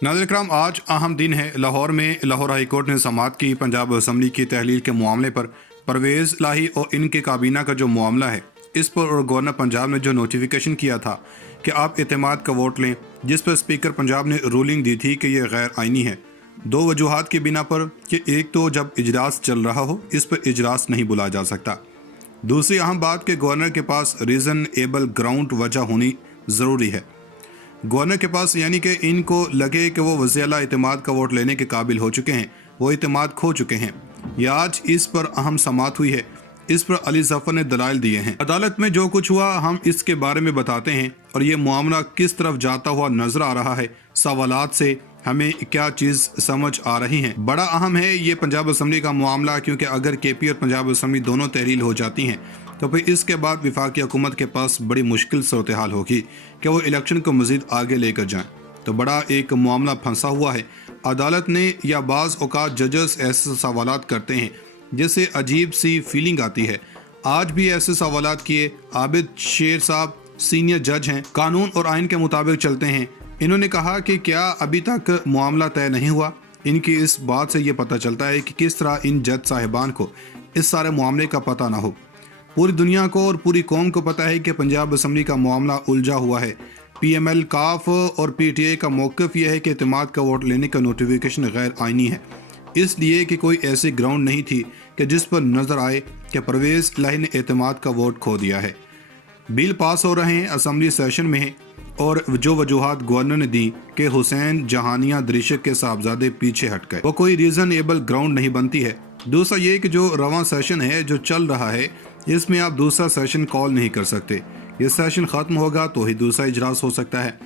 नाज़रीन इकराम, आज अहम दिन है। लाहौर में लाहौर हाई कोर्ट ने समाअत की पंजाब असम्बली की तहलील के मामले पर परवेज़ लाही और इनके काबीना का जो मामला है इस पर और गवर्नर पंजाब ने जो नोटिफिकेशन किया था कि आप एतमाद का वोट लें, जिस पर स्पीकर पंजाब ने रूलिंग दी थी कि यह गैर आइनी है। दो वजूहात की बिना पर कि एक तो जब इजलास चल रहा हो इस पर इजलास नहीं बुलाया जा सकता। दूसरी अहम बात कि गवर्नर के पास रीज़नेबल ग्राउंड वजह होनी ज़रूरी है। गवर्नर के पास यानी कि इनको लगे कि वो वज़ीर-ए-आला एतमाद का वोट लेने के काबिल हो चुके हैं, वो एतमाद खो चुके हैं। यह आज इस पर अहम समाअत हुई है। इस पर अली ज़फ़र ने दलाइल दिए हैं। अदालत में जो कुछ हुआ हम इसके बारे में बताते हैं और ये मामला किस तरफ जाता हुआ नजर आ रहा है। सवालात से हमें क्या चीज़ समझ आ रही है। बड़ा अहम है ये पंजाब असम्बली का मामला, क्योंकि अगर केपी और पंजाब असम्बली दोनों तहलील हो जाती हैं तो फिर इसके बाद वफाकी हुकूमत के पास बड़ी मुश्किल सूरत हाल होगी कि वो इलेक्शन को मज़ीद आगे लेकर जाएं। तो बड़ा एक मामला फंसा हुआ है। अदालत ने या बाज़ औक़ात जजेस ऐसे सवालात करते हैं जिससे अजीब सी फीलिंग आती है। आज भी ऐसे सवालात किए। आबिद शेर साहब सीनियर जज हैं, कानून और आइन के मुताबिक चलते हैं। इन्होंने कहा कि क्या अभी तक मामला तय नहीं हुआ। इनकी इस बात से ये पता चलता है कि किस तरह इन जज साहिबान को इस सारे मामले का पता ना हो। पूरी दुनिया को और पूरी कौम को पता है कि पंजाब असम्बली का मामला उलझा हुआ है। PML, काफ और PTI का मौक़िफ़ यह है कि एतमाद का वोट लेने का नोटिफिकेशन गैर आइनी है, इसलिए कि कोई ऐसी ग्राउंड नहीं थी कि जिस पर नज़र आए कि परवेज़ लाही ने एतमाद का वोट खो दिया है। बिल पास हो रहे हैं, असम्बली सेशन में है और जो वजूहात गवर्नर ने दी कि हुसैन जहानिया दरिशक के साहबजादे पीछे हट गए, वो कोई रीज़नेबल ग्राउंड नहीं बनती है। दूसरा ये कि जो रवां सेशन है जो चल रहा है इसमें आप दूसरा सेशन कॉल नहीं कर सकते। ये सेशन ख़त्म होगा तो ही दूसरा इजलास हो सकता है।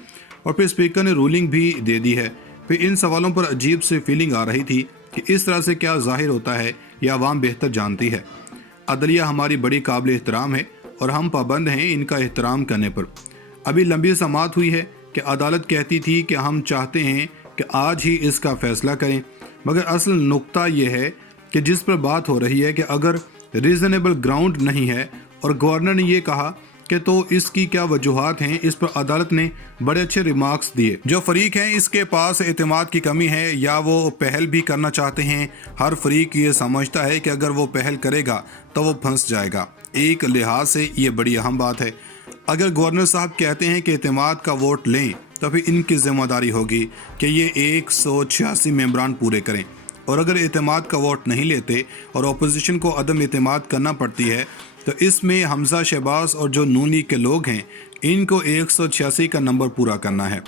और फिर स्पीकर ने रूलिंग भी दे दी है। फिर इन सवालों पर अजीब सी फीलिंग आ रही थी कि इस तरह से क्या ज़ाहिर होता है यह आवाम बेहतर जानती है। अदलिया हमारी बड़ी काबिल एहतराम है और हम पाबंद हैं इनका एहतराम करने पर। अभी लंबी समाअत हुई है कि अदालत कहती थी कि हम चाहते हैं कि आज ही इसका फैसला करें, मगर असल नुक्ता यह है कि जिस पर बात हो रही है कि अगर रीज़नेबल ग्राउंड नहीं है और गवर्नर ने ये कहा कि तो इसकी क्या वजूहात हैं, इस पर अदालत ने बड़े अच्छे रिमार्क्स दिए। जो फरीक हैं इसके पास एतमाद की कमी है या वो पहल भी करना चाहते हैं। हर फरीक ये समझता है कि अगर वो पहल करेगा तो वो फंस जाएगा। एक लिहाज से ये बड़ी अहम बात है। अगर गवर्नर साहब कहते हैं कि एतमाद का वोट लें तो फिर इनकी जिम्मेदारी होगी कि ये 186 मेंबरान पूरे करें, और अगर एतमाद का वोट नहीं लेते और अपोजिशन को अदम एतमाद करना पड़ती है तो इसमें हमजा शहबाज और जो नूनी के लोग हैं इनको 186 का नंबर पूरा करना है।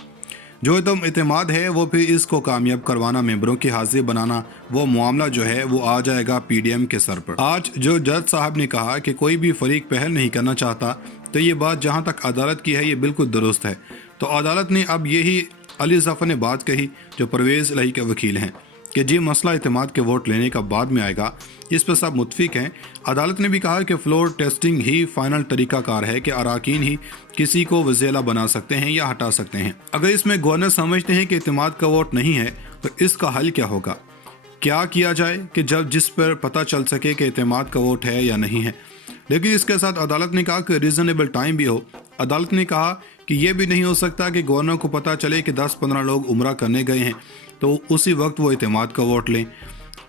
जो अदम एतमाद है वो फिर इसको कामयाब करवाना, मेंबरों की हाजिरी बनाना, वो मामला जो है वो आ जाएगा PDM के सर पर। आज जो जज साहब ने कहा कि कोई भी फरीक पहल नहीं करना चाहता, तो ये बात जहाँ तक अदालत की है ये बिल्कुल दुरुस्त है। तो अदालत ने अब यही अली ज़फ़र ने बात कही जो परवेज़ लाही के वकील हैं कि जी मसला एतमाद के वोट लेने का बाद में आएगा, इस पर सब मुत्फिक हैं। अदालत ने भी कहा कि फ्लोर टेस्टिंग ही फाइनल तरीक़ाकार है कि अराकीन ही किसी को वज़ीर-ए-आला बना सकते हैं या हटा सकते हैं। अगर इसमें गवर्नर समझते हैं कि एतमाद का वोट नहीं है तो इसका हल क्या होगा, क्या किया जाए कि जब जिस पर पता चल सके कि एतमाद का वोट है या नहीं है। लेकिन इसके साथ अदालत ने कहा कि रीज़नेबल टाइम भी हो। अदालत ने कहा कि यह भी नहीं हो सकता कि गवर्नर को पता चले कि 10-15 लोग उम्रा करने गए हैं तो उसी वक्त वो एतमाद का वोट लें।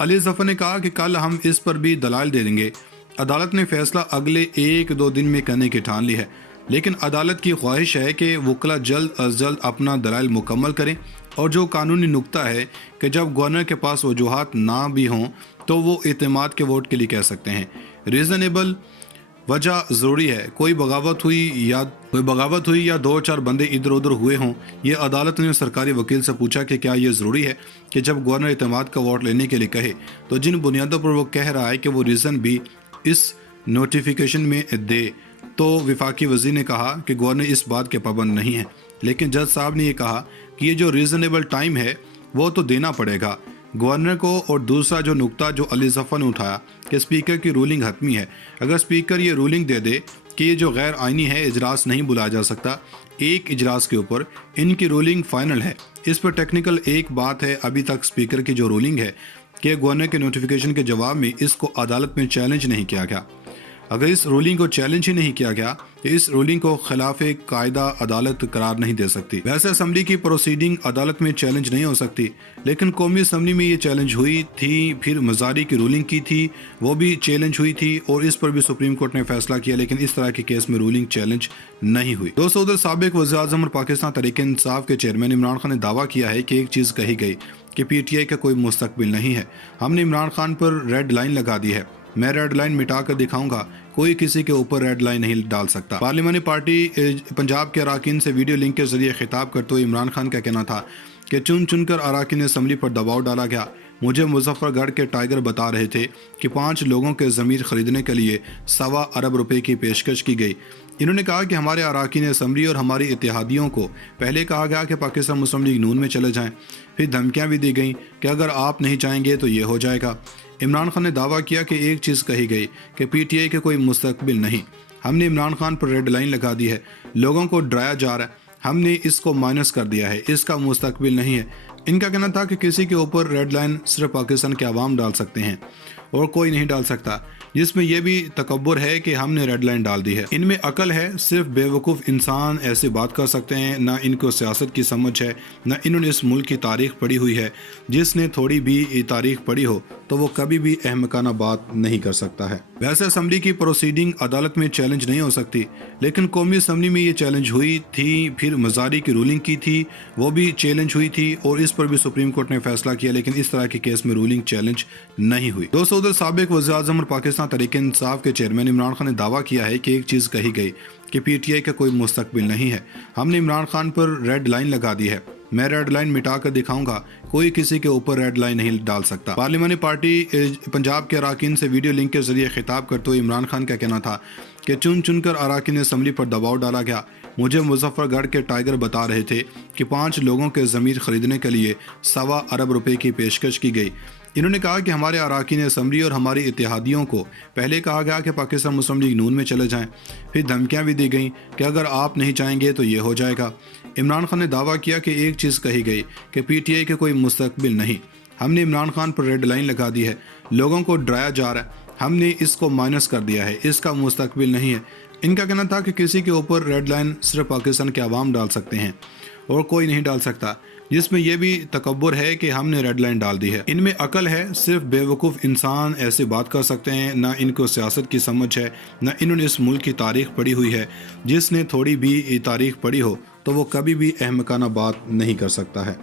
अली ज़फ़र ने कहा कि कल हम इस पर भी दलाल दे देंगे। अदालत ने फैसला अगले 1-2 दिन में करने की ठान ली है, लेकिन अदालत की ख्वाहिश है कि वकला जल्द अज जल्द अपना दलाइल मुकम्मल करें। और जो कानूनी नुक्ता है कि जब गवर्नर के पास वजूहात ना भी हों तो वो एतमाद के वोट के लिए कह सकते हैं। रीज़नेबल वजह ज़रूरी है। कोई बगावत हुई या 2-4 बंदे इधर उधर हुए हों, ये अदालत ने सरकारी वकील से पूछा कि क्या ये ज़रूरी है कि जब गवर्नर एतमाद का वोट लेने के लिए कहे तो जिन बुनियादों पर वो कह रहा है कि वो रीज़न भी इस नोटिफिकेशन में दे। तो वफाकी वज़ीर ने कहा कि गवर्नर इस बात के पाबंद नहीं है, लेकिन जज साहब ने यह कहा कि ये जो रीज़नेबल टाइम है वो तो देना पड़ेगा गवर्नर को। और दूसरा जो नुक्ता जो अली ज़फ़र ने उठाया कि स्पीकर की रूलिंग हतमी है। अगर स्पीकर ये रूलिंग दे दे कि ये जो गैर आइनी है, इजलास नहीं बुलाया जा सकता, एक इजलास के ऊपर इनकी रूलिंग फाइनल है। इस पर टेक्निकल एक बात है, अभी तक स्पीकर की जो रूलिंग है कि गवर्नर के नोटिफिकेशन के जवाब में इसको अदालत में चैलेंज नहीं किया गया। اگر اس رولنگ کو چیلنج ہی نہیں کیا گیا تو اس رولنگ کو خلاف قاعدہ عدالت قرار نہیں دے سکتی۔ ویسے اسمبلی کی پروسیڈنگ عدالت میں چیلنج نہیں ہو سکتی، لیکن قومی اسمبلی میں یہ چیلنج ہوئی تھی، پھر مزاری کی رولنگ کی تھی، وہ بھی چیلنج ہوئی تھی اور اس پر بھی سپریم کورٹ نے فیصلہ کیا، لیکن اس طرح کے کیس میں رولنگ چیلنج نہیں ہوئی۔ دوستو، ادھر سابق وزیر اعظم اور پاکستان تحریک انصاف کے چیئرمین عمران خان نے دعویٰ کیا ہے کہ ایک چیز کہی گئی کہ پی ٹی آئی کا کوئی مستقبل نہیں ہے، ہم نے عمران خان پر ریڈ لائن لگا دی ہے، میں ریڈ لائن مٹا کر دکھاؤں گا، کوئی کسی کے اوپر ریڈ لائن نہیں ڈال سکتا۔ پارلیمانی پارٹی پنجاب کے اراکین سے ویڈیو لنک کے ذریعے خطاب کرتے ہوئے عمران خان کا کہنا تھا کہ چن کر اراکین اسمبلی پر دباؤ ڈالا گیا، مجھے مظفر گڑھ کے ٹائیگر بتا رہے تھے کہ 5 لوگوں کے ضمیر خریدنے کے لیے 1.25 ارب روپے کی پیشکش کی گئی۔ انہوں نے کہا کہ ہمارے اراکین اسمبلی اور ہماری اتحادیوں کو پہلے کہا گیا کہ پاکستان مسلم لیگ نون میں چلے جائیں، پھر دھمکیاں بھی دی گئیں کہ اگر آپ نہیں چاہیں گے تو یہ ہو جائے گا۔ عمران خان نے دعویٰ کیا کہ ایک چیز کہی گئی کہ پی ٹی آئی کے کوئی مستقبل نہیں، ہم نے عمران خان پر ریڈ لائن لگا دی ہے، لوگوں کو ڈرایا جا رہا ہے، ہم نے اس کو مائنس کر دیا ہے، اس کا مستقبل نہیں ہے۔ ان کا کہنا تھا کہ کسی کے اوپر ریڈ لائن صرف پاکستان کے عوام ڈال سکتے ہیں اور کوئی نہیں ڈال سکتا، جس میں یہ بھی تکبر ہے کہ ہم نے ریڈ لائن ڈال دی ہے۔ ان میں عقل ہے، صرف بے وقوف انسان ایسے بات کر سکتے ہیں، نہ ان کو سیاست کی سمجھ ہے، نہ انہوں نے اس ملک کی تاریخ پڑھی ہوئی ہے۔ جس نے تھوڑی بھی تاریخ پڑھی ہو تو وہ کبھی بھی احمقانہ بات نہیں کر سکتا ہے۔ ویسے اسمبلی کی پروسیڈنگ عدالت میں چیلنج نہیں ہو سکتی، لیکن قومی اسمبلی میں یہ چیلنج ہوئی تھی، پھر مزاری کی رولنگ کی تھی، وہ بھی چیلنج ہوئی تھی اور اس پر بھی سپریم کورٹ نے فیصلہ کیا، لیکن اس طرح کے کیس میں رولنگ چیلنج نہیں ہوئی۔ دوستو، ادھر سابق وزیر اعظم اور پاکستان تحریک انصاف کے چیئرمین عمران خان نے دعویٰ کیا ہے کہ ایک چیز کہی گئی کہ پی ٹی آئی کا کوئی مستقبل نہیں ہے، ہم نے عمران خان پر ریڈ لائن لگا دی ہے، میں ریڈ لائن مٹا کر دکھاؤں گا، کوئی کسی کے اوپر ریڈ لائن نہیں ڈال سکتا۔ پارلیمانی پارٹی پنجاب کے اراکین سے ویڈیو لنک کے ذریعے خطاب کرتے ہوئے عمران خان کا کہنا تھا کہ چن کر اراکین اسمبلی پر دباؤ ڈالا گیا، مجھے مظفر گڑھ کے ٹائیگر بتا رہے تھے کہ 5 لوگوں کے ضمیر خریدنے کے لیے 1.25 ارب روپے کی پیشکش کی گئی۔ انہوں نے کہا کہ ہمارے اراکین اسمبلی اور ہماری اتحادیوں کو پہلے کہا گیا کہ پاکستان مسلم لیگ نون میں چلے جائیں، پھر دھمکیاں بھی دی گئیں کہ اگر آپ نہیں چاہیں گے تو یہ ہو جائے گا۔ عمران خان نے دعویٰ کیا کہ ایک چیز کہی گئی کہ پی ٹی آئی کے کوئی مستقبل نہیں، ہم نے عمران خان پر ریڈ لائن لگا دی ہے، لوگوں کو ڈرایا جا رہا ہے، ہم نے اس کو مائنس کر دیا ہے، اس کا مستقبل نہیں ہے۔ ان کا کہنا تھا کہ کسی کے اوپر ریڈ لائن صرف پاکستان کے عوام ڈال سکتے ہیں اور کوئی نہیں ڈال سکتا، جس میں یہ بھی تکبر ہے کہ ہم نے ریڈ لائن ڈال دی ہے۔ ان میں عقل ہے، صرف بے وقوف انسان ایسے بات کر سکتے ہیں، نہ ان کو سیاست کی سمجھ ہے، نہ انہوں نے اس ملک کی تاریخ پڑھی ہوئی ہے۔ جس نے تھوڑی بھی تاریخ پڑھی ہو تو وہ کبھی بھی احمقانہ بات نہیں کر سکتا ہے۔